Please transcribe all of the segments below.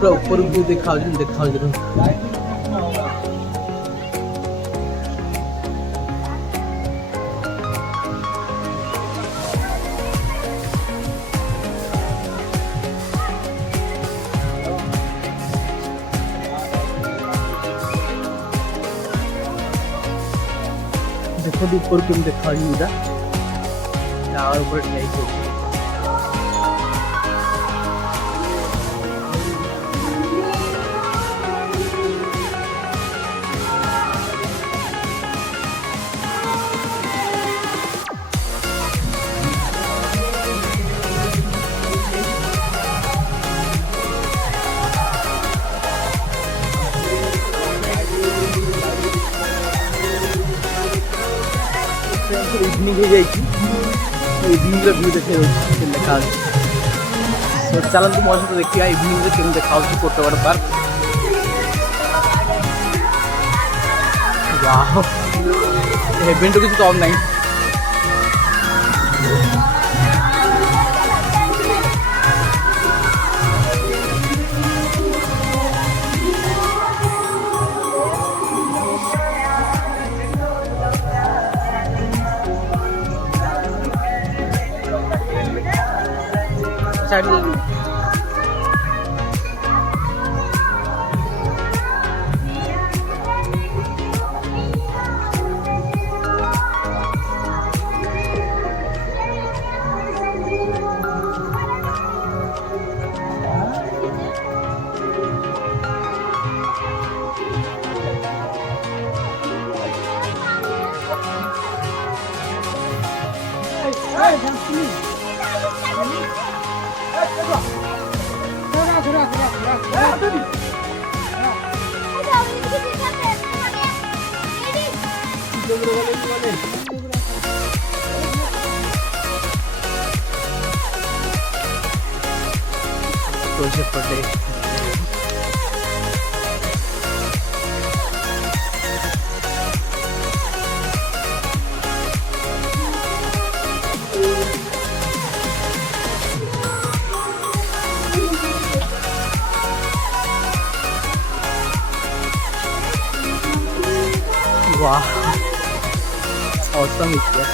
पूरा ऊपर व्यू देखा जरूर देखो ऊपर क्यों देखा टावर ऊपर नहीं इवनिंग हो जाएगी इवनिंग व्यू देखे देखा तो चलते मो सहित देखा इवनिंग केम देखा कोटगड़ पार्क वाह हेवन तो किसी कम ना वाह awesome is there.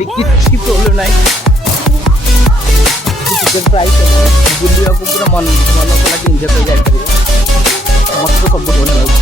କିଛି ପ୍ରୋବ୍ଲେମ୍ ନାହିଁ ଟିକେଟ୍ ପ୍ରାଇସ୍ ବୁଲିବାକୁ ପୁରା ମନ କଲା କି ଏନ୍ଜୟ କରି ଯାଇପାରିବେ ମୋତେ ତ ସବୁ ଭଲ ଲାଗୁଛି।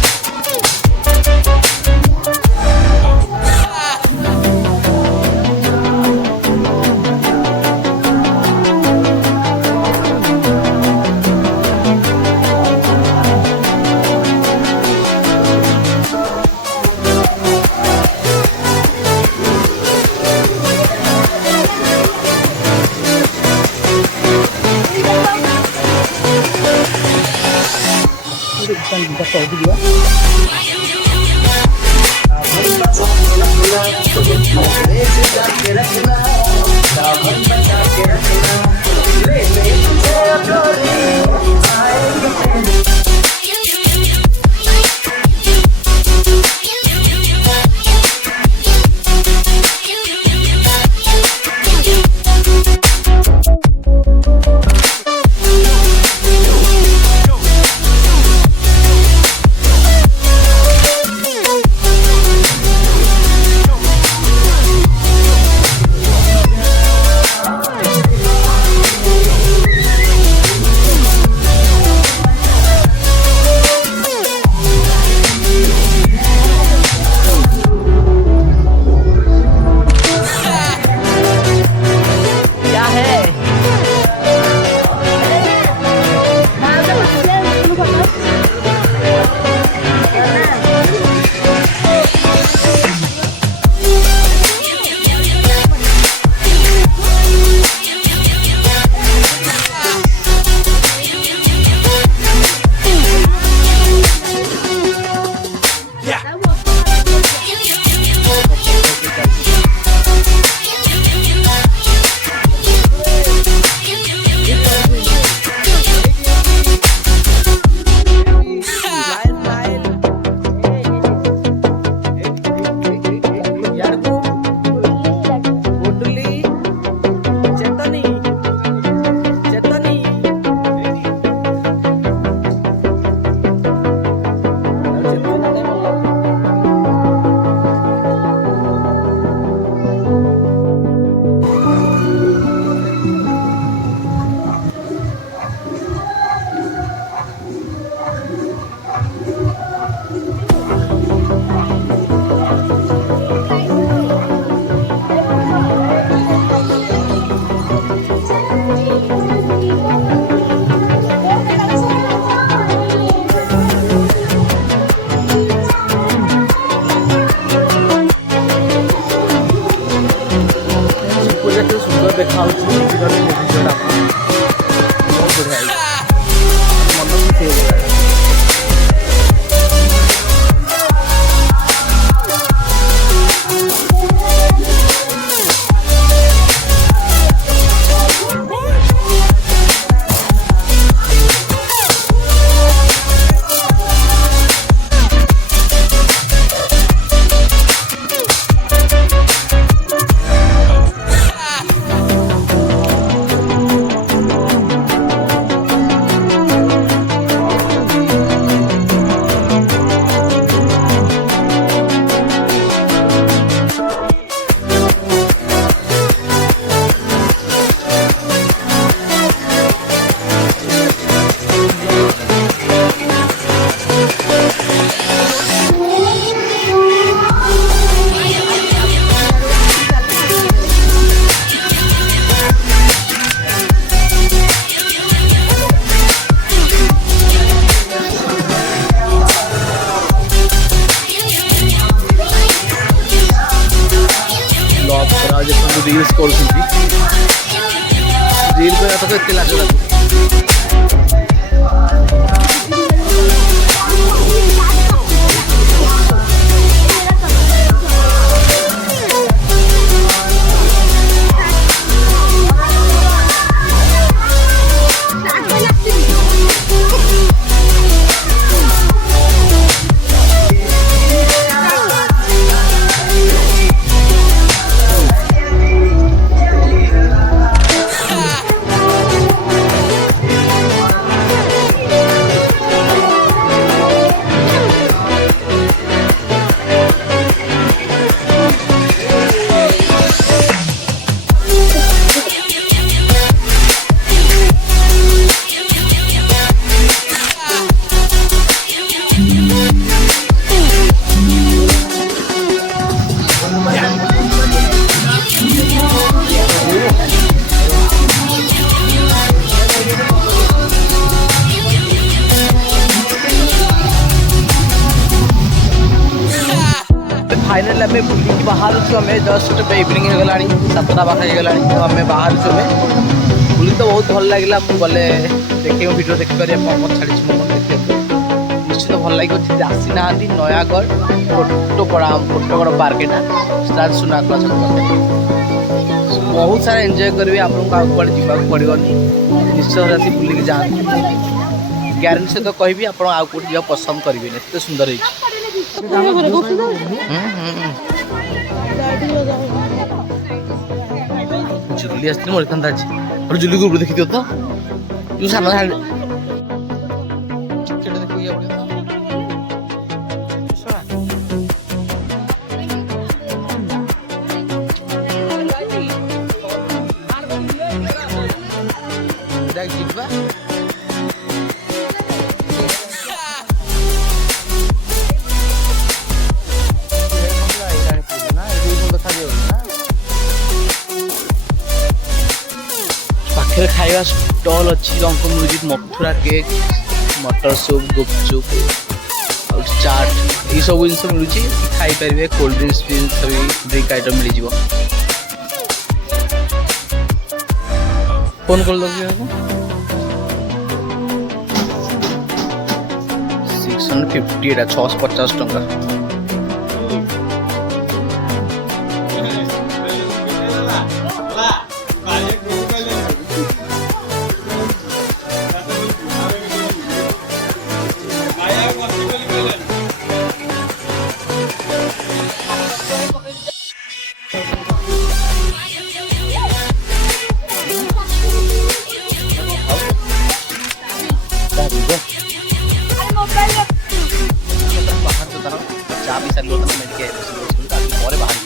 Kita tahu juga. ରିଲ୍ସ କରୁଛନ୍ତି। ରିଲ୍ କରିବା ତ ଏତେ ଲାଜ ଲାଗୁଛି। फाइनाली आम बुल बाहर आम जस्ट इवनिंग हो गला 7टा पाखा हो गला तो आम बाहर बुल तो बहुत भल लगे गले देखे भिडियो देखिपारे छाड़ी मोमेंट देखिए निश्चित भल लगे आसी ना नयागढ़ कोटगड़ पार्क स्टार सुनाखला छक बहुत सारा एंजॉय करेंगे आपको कड़े जावाक पड़ोनी निश्चय राति बुलिक जाए ग्यारंटी सहित कहि आप जा पसंद करेंगे एत सुंदर जुली आस मरता और जुली को देखी तो सामने पाखे खाଇବା स्टॉल अच्छी हमको मिलूँ मथुरा केक मटर सूप गुपचुप और चाट ये सब जिन मिलूँ खाईपर कोल्ड ड्रिंक्स भी ड्रिंक आइटम मिल जाव फोन कर दो 650 एटा 650 टंका चा भी सारी लोग मेडिके बाहर